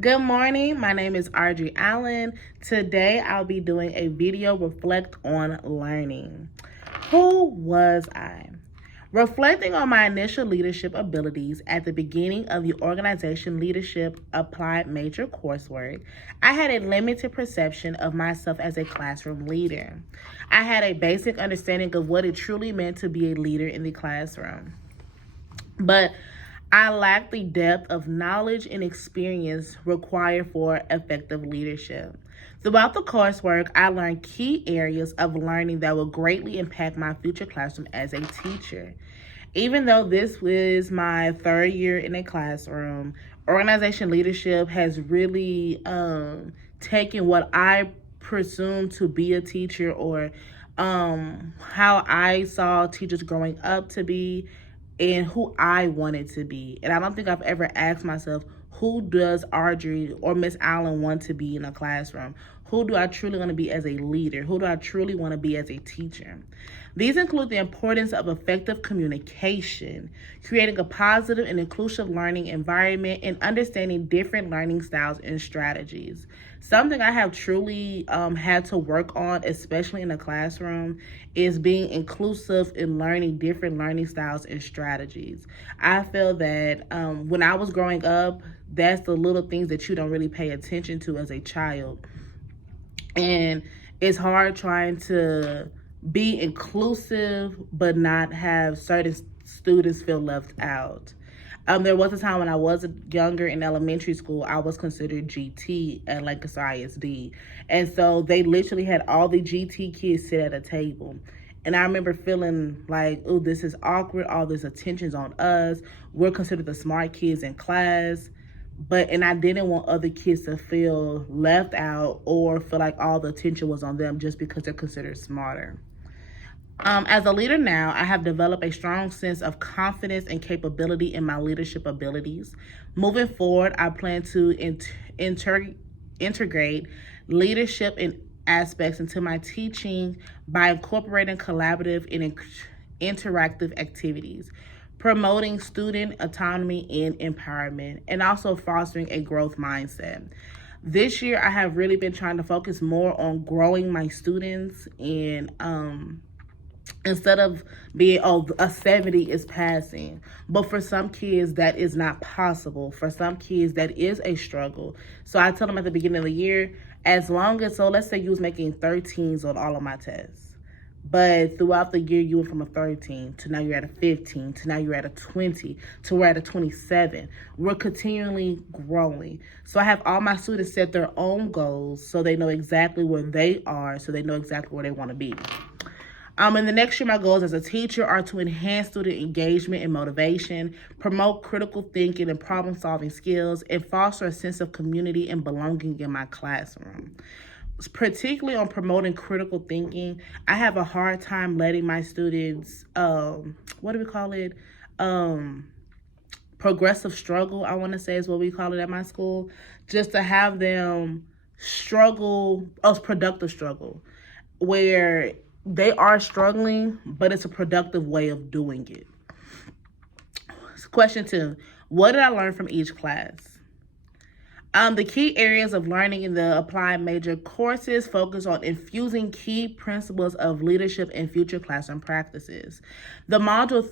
Good morning. My name is Audrey Allen. Today I'll be doing a video reflect on learning. Who was I? Reflecting on my initial leadership abilities at the beginning of the organization leadership applied major coursework, I had a limited perception of myself as a classroom leader. I had a basic understanding of what it truly meant to be a leader in the classroom. But I lack the depth of knowledge and experience required for effective leadership. Throughout the coursework, I learned key areas of learning that will greatly impact my future classroom as a teacher. Even though this was my third year in a classroom, organization leadership has really taken what I presume to be a teacher or how I saw teachers growing up to be and who I wanted to be. And I don't think I've ever asked myself, who does Audrey or Miss Allen want to be in a classroom? Who do I truly want to be as a leader? Who do I truly want to be as a teacher? These include the importance of effective communication, creating a positive and inclusive learning environment, and understanding different learning styles and strategies. Something I have truly had to work on, especially in the classroom, is being inclusive in learning different learning styles and strategies. I feel that when I was growing up, that's the little things that you don't really pay attention to as a child. And it's hard trying to be inclusive but not have certain students feel left out. There was a time when I was younger in elementary school, I was considered GT at Lancaster ISD. And so they literally had all the GT kids sit at a table. And I remember feeling like, oh, this is awkward. All this attention's on us. We're considered the smart kids in class. And I didn't want other kids to feel left out or feel like all the attention was on them just because they're considered smarter. As a leader now, I have developed a strong sense of confidence and capability in my leadership abilities. Moving forward, I plan to integrate leadership and aspects into my teaching by incorporating collaborative and interactive activities, promoting student autonomy and empowerment, and also fostering a growth mindset. This year, I have really been trying to focus more on growing my students and instead of being, a 70 is passing. But for some kids, that is not possible. For some kids, that is a struggle. So I tell them at the beginning of the year, as long as, so let's say you was making 13s on all of my tests. But throughout the year, you went from a 13 to now you're at a 15 to now you're at a 20 to we're at a 27. We're continually growing. So I have all my students set their own goals so they know exactly where they are, so they know exactly where they want to be. In the next year, my goals as a teacher are to enhance student engagement and motivation, promote critical thinking and problem-solving skills, and foster a sense of community and belonging in my classroom. Particularly on promoting critical thinking, I have a hard time letting my students, progressive struggle, I want to say is what we call it at my school, just to have them struggle, productive struggle, where they are struggling, but it's a productive way of doing it. Question 2, what did I learn from each class? The key areas of learning in the applied major courses focus on infusing key principles of leadership in future classroom practices. The module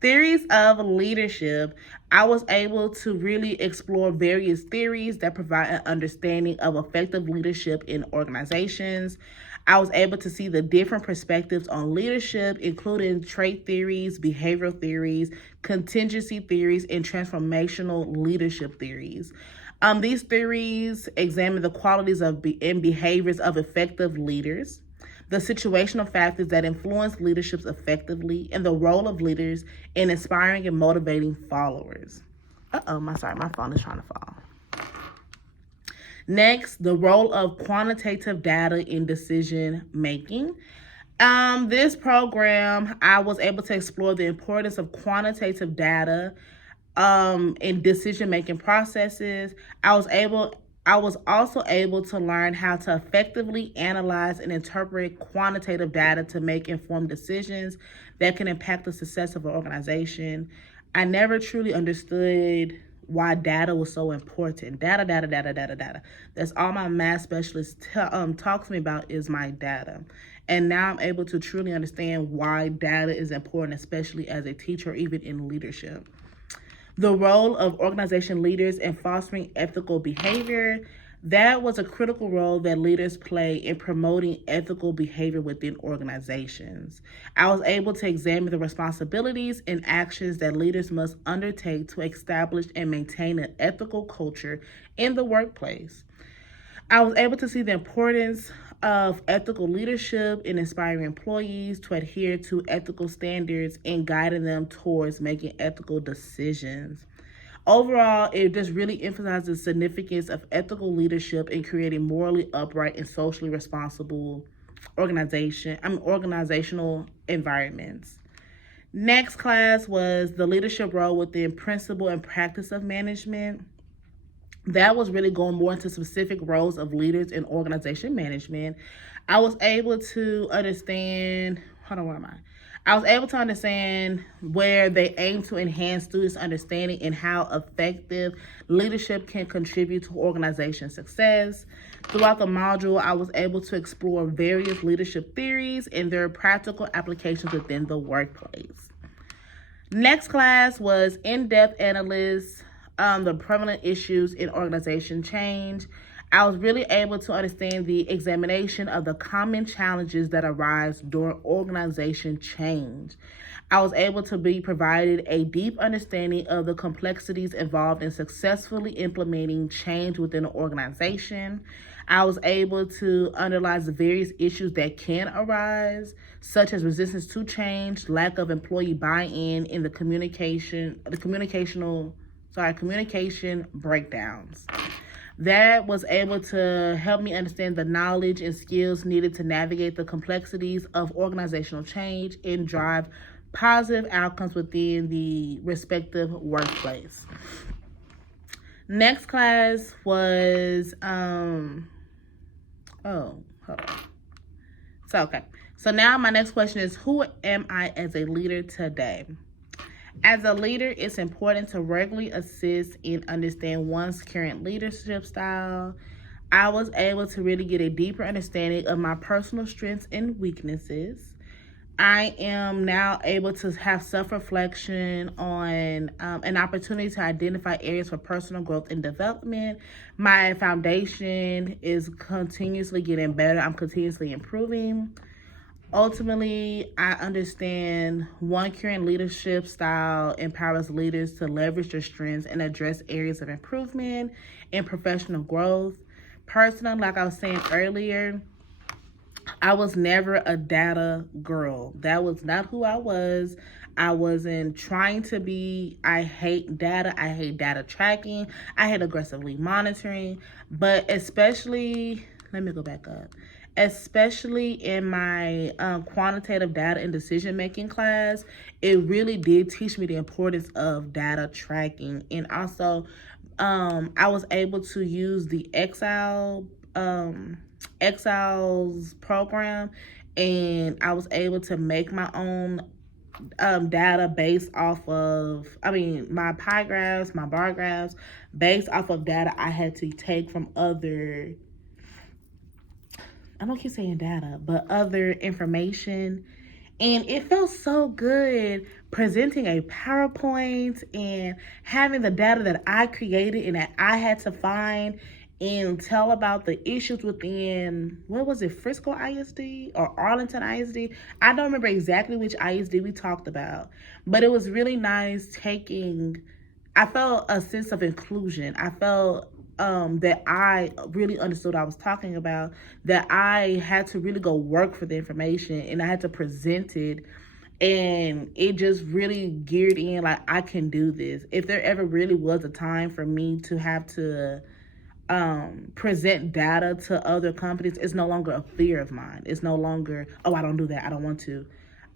Theories of leadership, I was able to really explore various theories that provide an understanding of effective leadership in organizations. I was able to see the different perspectives on leadership, including trait theories, behavioral theories, contingency theories, and transformational leadership theories. These theories examine the qualities and behaviors of effective leaders, the situational factors that influence leaderships effectively, and the role of leaders in inspiring and motivating followers. My phone is trying to fall. Next, the role of quantitative data in decision making. This program, I was able to explore the importance of quantitative data in decision making processes. I was also able to learn how to effectively analyze and interpret quantitative data to make informed decisions that can impact the success of an organization. I never truly understood why data was so important. Data. That's all my math specialist talks to me about is my data. And now I'm able to truly understand why data is important, especially as a teacher or even in leadership. The role of organization leaders in fostering ethical behavior. That was a critical role that leaders play in promoting ethical behavior within organizations. I was able to examine the responsibilities and actions that leaders must undertake to establish and maintain an ethical culture in the workplace. I was able to see the importance of ethical leadership in inspiring employees to adhere to ethical standards and guiding them towards making ethical decisions. Overall, it just really emphasizes the significance of ethical leadership in creating morally upright and socially responsible organizational environments. Next class was the leadership role within principle and practice of management. That was really going more into specific roles of leaders in organization management. I was able to understand, hold on, where am I? I was able to understand where they aim to enhance students' understanding and how effective leadership can contribute to organization success. Throughout the module, I was able to explore various leadership theories and their practical applications within the workplace. Next class was in-depth analysis, the prevalent issues in organization change. I was really able to understand the examination of the common challenges that arise during organization change. I was able to be provided a deep understanding of the complexities involved in successfully implementing change within an organization. I was able to analyze the various issues that can arise, such as resistance to change, lack of employee buy-in, and the communication breakdowns. That was able to help me understand the knowledge and skills needed to navigate the complexities of organizational change and drive positive outcomes within the respective workplace. Next class was So now my next question is, who am I as a leader today? As a leader, it's important to regularly assist and understand one's current leadership style. I was able to really get a deeper understanding of my personal strengths and weaknesses. I am now able to have self-reflection on an opportunity to identify areas for personal growth and development. My foundation is continuously getting better. I'm continuously improving. Ultimately, I understand one current leadership style empowers leaders to leverage their strengths and address areas of improvement and professional growth. Personally, like I was saying earlier, I was never a data girl. That was not who I was. I wasn't trying to be. I hate data. I hate data tracking. I hate aggressively monitoring. But especially, let me go back up. Especially in my quantitative data and decision-making class, it really did teach me the importance of data tracking. And also, I was able to use the Excel's program, and I was able to make my own data based off of, my pie graphs, my bar graphs, based off of data I had to take from other, I don't keep saying data, but other information. And it felt so good presenting a PowerPoint and having the data that I created and that I had to find and tell about the issues within, what was it, Frisco ISD or Arlington ISD? I don't remember exactly which ISD we talked about, but it was really nice I felt a sense of inclusion. I felt that I really understood what I was talking about, that I had to really go work for the information and I had to present it, and it just really geared in like, I can do this. If there ever really was a time for me to have to present data to other companies, it's no longer a fear of mine. It's no longer, oh, I don't do that, I don't want to.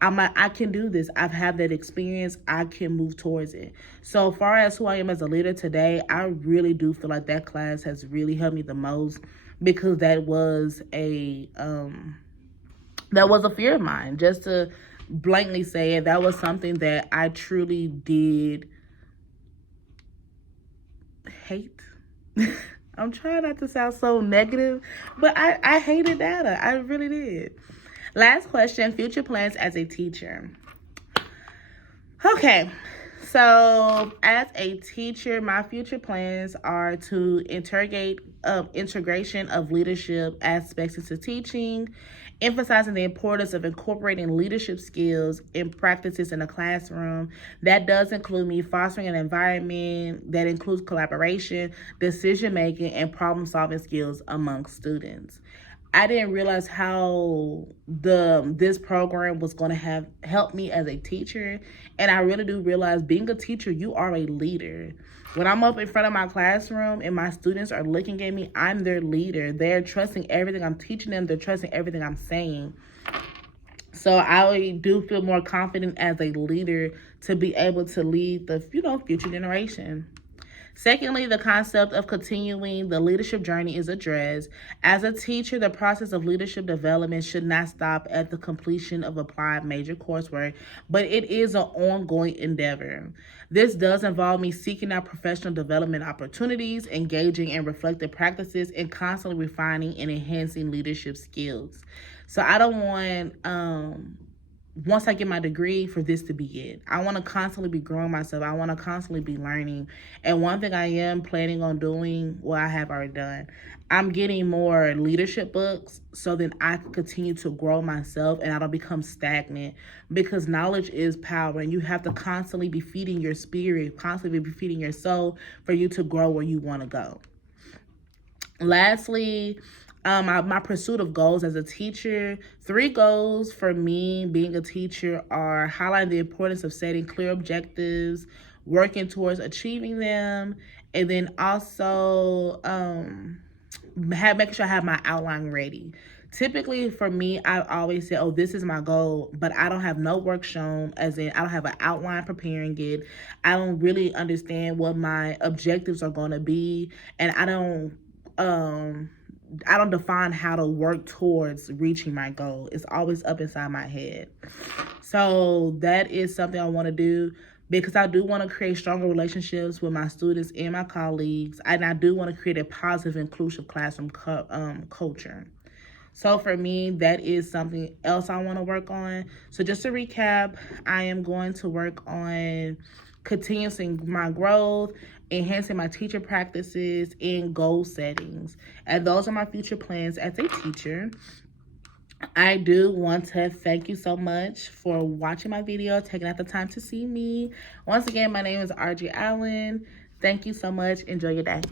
I'm like, I can do this. I've had that experience. I can move towards it. So far as who I am as a leader today, I really do feel like that class has really helped me the most, because that was a fear of mine, just to blankly say it, that was something that I truly did hate. I'm trying not to sound so negative, but I hated data. I really did. Last question, future plans as a teacher. Okay, so as a teacher, my future plans are to integration of leadership aspects into teaching, emphasizing the importance of incorporating leadership skills and practices in the classroom. That does include me fostering an environment that includes collaboration, decision making, and problem solving skills among students. I didn't realize how this program was going to have helped me as a teacher, and I really do realize being a teacher, you are a leader. When I'm up in front of my classroom and my students are looking at me, I'm their leader. They're trusting everything I'm teaching them. They're trusting everything I'm saying. So I do feel more confident as a leader to be able to lead the future generation. Secondly, the concept of continuing the leadership journey is addressed. As a teacher, the process of leadership development should not stop at the completion of applied major coursework, but it is an ongoing endeavor. This does involve me seeking out professional development opportunities, engaging in reflective practices, and constantly refining and enhancing leadership skills. So I don't want once I get my degree for this to be it. I want to constantly be growing myself. I want to constantly be learning. And one thing I am planning on doing, well, I have already done, I'm getting more leadership books so that I can continue to grow myself and I don't become stagnant, because knowledge is power and you have to constantly be feeding your spirit, constantly be feeding your soul for you to grow where you want to go. Lastly, my pursuit of goals as a teacher. 3 goals for me being a teacher are highlighting the importance of setting clear objectives, working towards achieving them, and then also making sure I have my outline ready. Typically for me, I always say, oh, this is my goal, but I don't have no work shown, as in I don't have an outline preparing it. I don't really understand what my objectives are going to be, and I don't define how to work towards reaching my goal. It's always up inside my head. So that is something I want to do, because I do want to create stronger relationships with my students and my colleagues, and I do want to create a positive, inclusive classroom culture. So for me, that is something else I want to work on. So just to recap, I am going to work on continuing my growth, enhancing my teacher practices, and goal settings. And those are my future plans as a teacher. I do want to thank you so much for watching my video, taking out the time to see me. Once again, my name is RG Allen. Thank you so much. Enjoy your day.